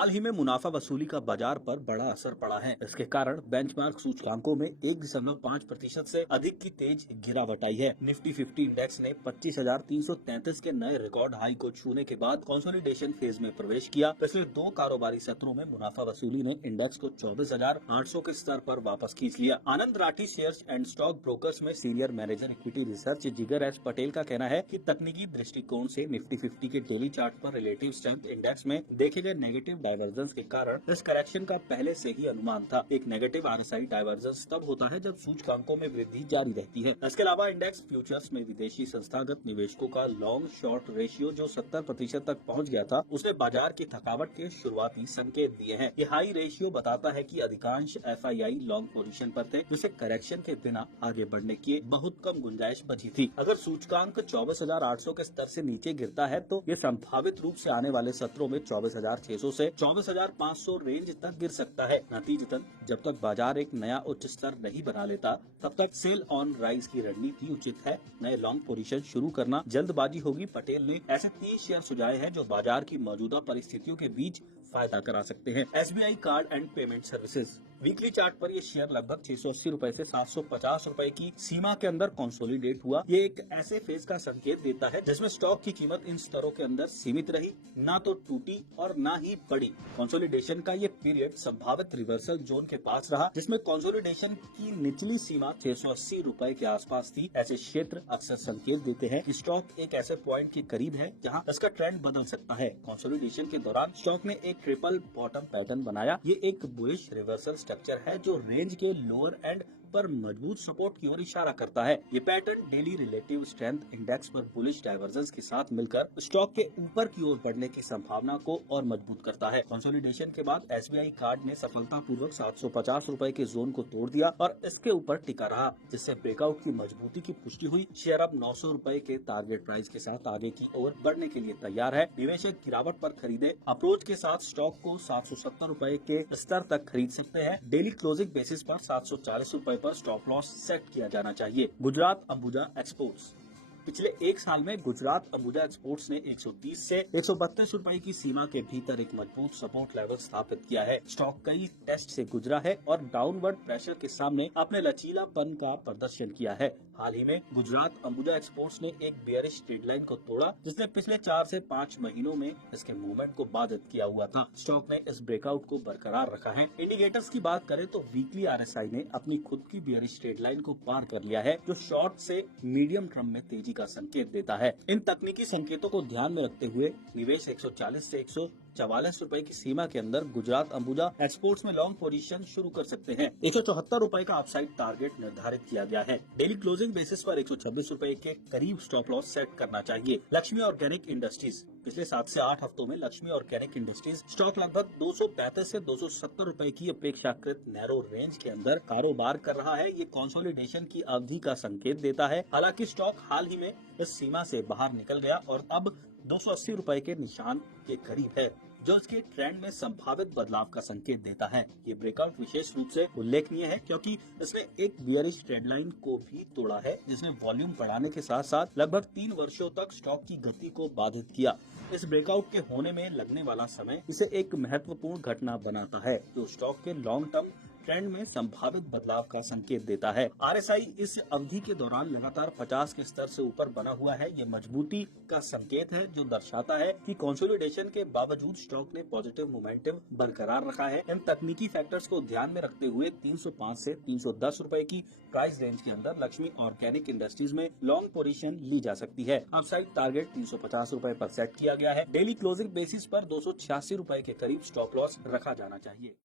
हाल ही में मुनाफा वसूली का बाजार पर बड़ा असर पड़ा है। इसके कारण बेंचमार्क सूचकांकों में 1.5% से अधिक की तेज गिरावट आई है। निफ्टी 50 इंडेक्स ने 25,333 के नए रिकॉर्ड हाई को छूने के बाद कंसोलिडेशन फेज में प्रवेश किया। पिछले 2 कारोबारी सत्रों में मुनाफा वसूली ने इंडेक्स को 24,800 के स्तर पर वापस खींच लिया। Anand Rathi shares and stock brokers में senior manager equity research Jigar S Patel का कहना है कि तकनीकी दृष्टिकोण से निफ्टी 50 के डेली चार्ट पर रिलेटिव स्ट्रेंथ इंडेक्स में देखे गए नेगेटिव डाइवर्जेंस के कारण इस करेक्शन का पहले से ही अनुमान था। एक नेगेटिव आरएसआई डाइवर्जेंस तब होता है जब सूचकांकों में वृद्धि जारी रहती है। इसके अलावा इंडेक्स फ्यूचर्स में विदेशी संस्थागत निवेशकों का लॉन्ग शॉर्ट रेशियो जो 70% तक पहुंच गया था, उसने बाजार की थकावट के शुरुआती संकेत दिए हैं। ये हाई रेशियो बताता है कि अधिकांश एफआईआई लॉन्ग पोजीशन पर थे, जिसे करेक्शन के बिना आगे बढ़ने की बहुत कम गुंजाइश बची थी। अगर सूचकांक 24,800 के स्तर से नीचे गिरता है तो ये संभावित रूप से आने वाले सत्रों में 24,600 से 24,500 रेंज तक गिर सकता है। नतीजतन जब तक बाजार एक नया उच्च स्तर नहीं बना लेता, तब तक सेल ऑन राइज की रणनीति उचित है। नए लॉन्ग पोजीशन शुरू करना जल्दबाजी होगी। पटेल ने ऐसे 30 शेयर सुझाए हैं जो बाजार की मौजूदा परिस्थितियों के बीच फायदा करा सकते हैं। SBI card and payment services weekly chart पर ये शेयर लगभग 680 रुपए से 750 रुपए की सीमा के अंदर कंसोलिडेट हुआ। ये एक ऐसे फेज का संकेत देता है जिसमें स्टॉक की कीमत इन स्तरों के अंदर सीमित रही, ना तो टूटी और ना ही बढ़ी। कंसोलिडेशन का ये पीरियड संभावित रिवर्सल जोन के पास रहा, जिसमें कंसोलिडेशन की निचली सीमा 680 रुपए के आसपास थी। ऐसे क्षेत्र अक्सर संकेत देते हैं कि स्टॉक एक ऐसे पॉइंट के करीब है जहां इसका ट्रेंड बदल सकता है। कंसोलिडेशन के दौरान स्टॉक ने एक ट्रिपल बॉटम पैटर्न बनाया। ये एक बुलिश रिवर्सल स्ट्रक्चर है जो रेंज के लोअर एंड पर मजबूत सपोर्ट की ओर इशारा करता है। ये pattern daily relative strength index पर बुलिश डाइवर्जेंस के साथ मिलकर स्टॉक के ऊपर की ओर बढ़ने की संभावना को और मजबूत करता है। कंसोलिडेशन के बाद एसबीआई कार्ड ने सफलतापूर्वक 750 रुपए के जोन को तोड़ दिया और इसके ऊपर टिका रहा, जिससे ब्रेकआउट की मजबूती की पुष्टि हुई। शेयर अब 900 रुपए के टारगेट प्राइस के साथ आगे की ओर बढ़ने के लिए तैयार है। निवेशक गिरावट पर खरीदे अप्रोच के साथ स्टॉक को 770 रुपए के स्तर तक खरीद सकते हैं। डेली क्लोजिंग बेसिस पर 740 रुपए पर स्टॉप लॉस सेट किया जाना चाहिए। गुजरात अंबुजा एक्सपोर्ट्स पिछले 1 साल में गुजरात अंबुजा एक्सपोर्ट्स ने 130 से 132 रुपए की सीमा के भीतर एक मजबूत सपोर्ट लेवल स्थापित किया है। स्टॉक कई टेस्ट से गुजरा है और डाउनवर्ड प्रेशर के सामने अपने लचीलापन का प्रदर्शन किया है। हाल ही में गुजरात अंबुजा एक्सपोर्ट्स ने एक बेयरिश ट्रेड लाइन को तोड़ा, जिसने पिछले 4 से 5 महीनों में इसके मूवमेंट को बाधित किया हुआ था। स्टॉक ने इस ब्रेकआउट को बरकरार रखा है। इंडिकेटर्स की बात करें तो वीकली आरएसआई ने अपनी खुद की बेयरिश ट्रेड लाइन को पार कर लिया है, जो शॉर्ट से मीडियम टर्म में तेजी का संकेत देता है। इन तकनीकी संकेतों को ध्यान में रखते हुए निवेश 140 से 144 रुपए की सीमा के अंदर गुजरात अंबुजा एक्सपोर्ट्स में लॉन्ग पोजीशन शुरू कर सकते हैं। 174 रुपए का अपसाइड टारगेट निर्धारित किया गया है। डेली क्लोजिंग बेसिस पर 126 रुपए के करीब स्टॉप लॉस सेट करना चाहिए। लक्ष्मी ऑर्गेनिक इंडस्ट्रीज पिछले 7 से 8 हफ्तों में लक्ष्मी ऑर्गेनिक इंडस्ट्रीज स्टॉक लगभग 235 से 270 रुपए की अपेक्षाकृत नैरो रेंज के अंदर कारोबार कर रहा है। ये कंसोलिडेशन की अवधि का संकेत देता है। हालांकि स्टॉक हाल ही में इस सीमा से बाहर निकल गया और अब 280 रुपए के निशान के करीब है, जो इसके ट्रेंड में संभावित बदलाव का संकेत देता है। ये ब्रेकआउट विशेष रूप से उल्लेखनीय है क्योंकि इसने एक बियरिश ट्रेंड लाइन को भी तोड़ा है, जिसने वॉल्यूम बढ़ाने के साथ साथ लगभग 3 वर्षों तक स्टॉक की गति को बाधित किया। इस ब्रेकआउट के होने में लगने वाला समय इसे एक महत्वपूर्ण घटना बनाता है, जो स्टॉक के लॉन्ग टर्म ट्रेंड में संभावित बदलाव का संकेत देता है। आरएसआई इस अवधि के दौरान लगातार 50 के स्तर से ऊपर बना हुआ है। ये मजबूती का संकेत है जो दर्शाता है कि कंसोलिडेशन के बावजूद स्टॉक ने पॉजिटिव मोमेंटम बरकरार रखा है। इन तकनीकी फैक्टर्स को ध्यान में रखते हुए 305 से 310 रुपए की प्राइस रेंज के अंदर लक्ष्मी ऑर्गेनिक इंडस्ट्रीज में लॉन्ग पोजीशन ली जा सकती है। अपसाइड टारगेट 350 रुपए पर सेट किया गया है। डेली क्लोजिंग बेसिस पर 286 रुपए के करीब स्टॉप लॉस रखा जाना चाहिए।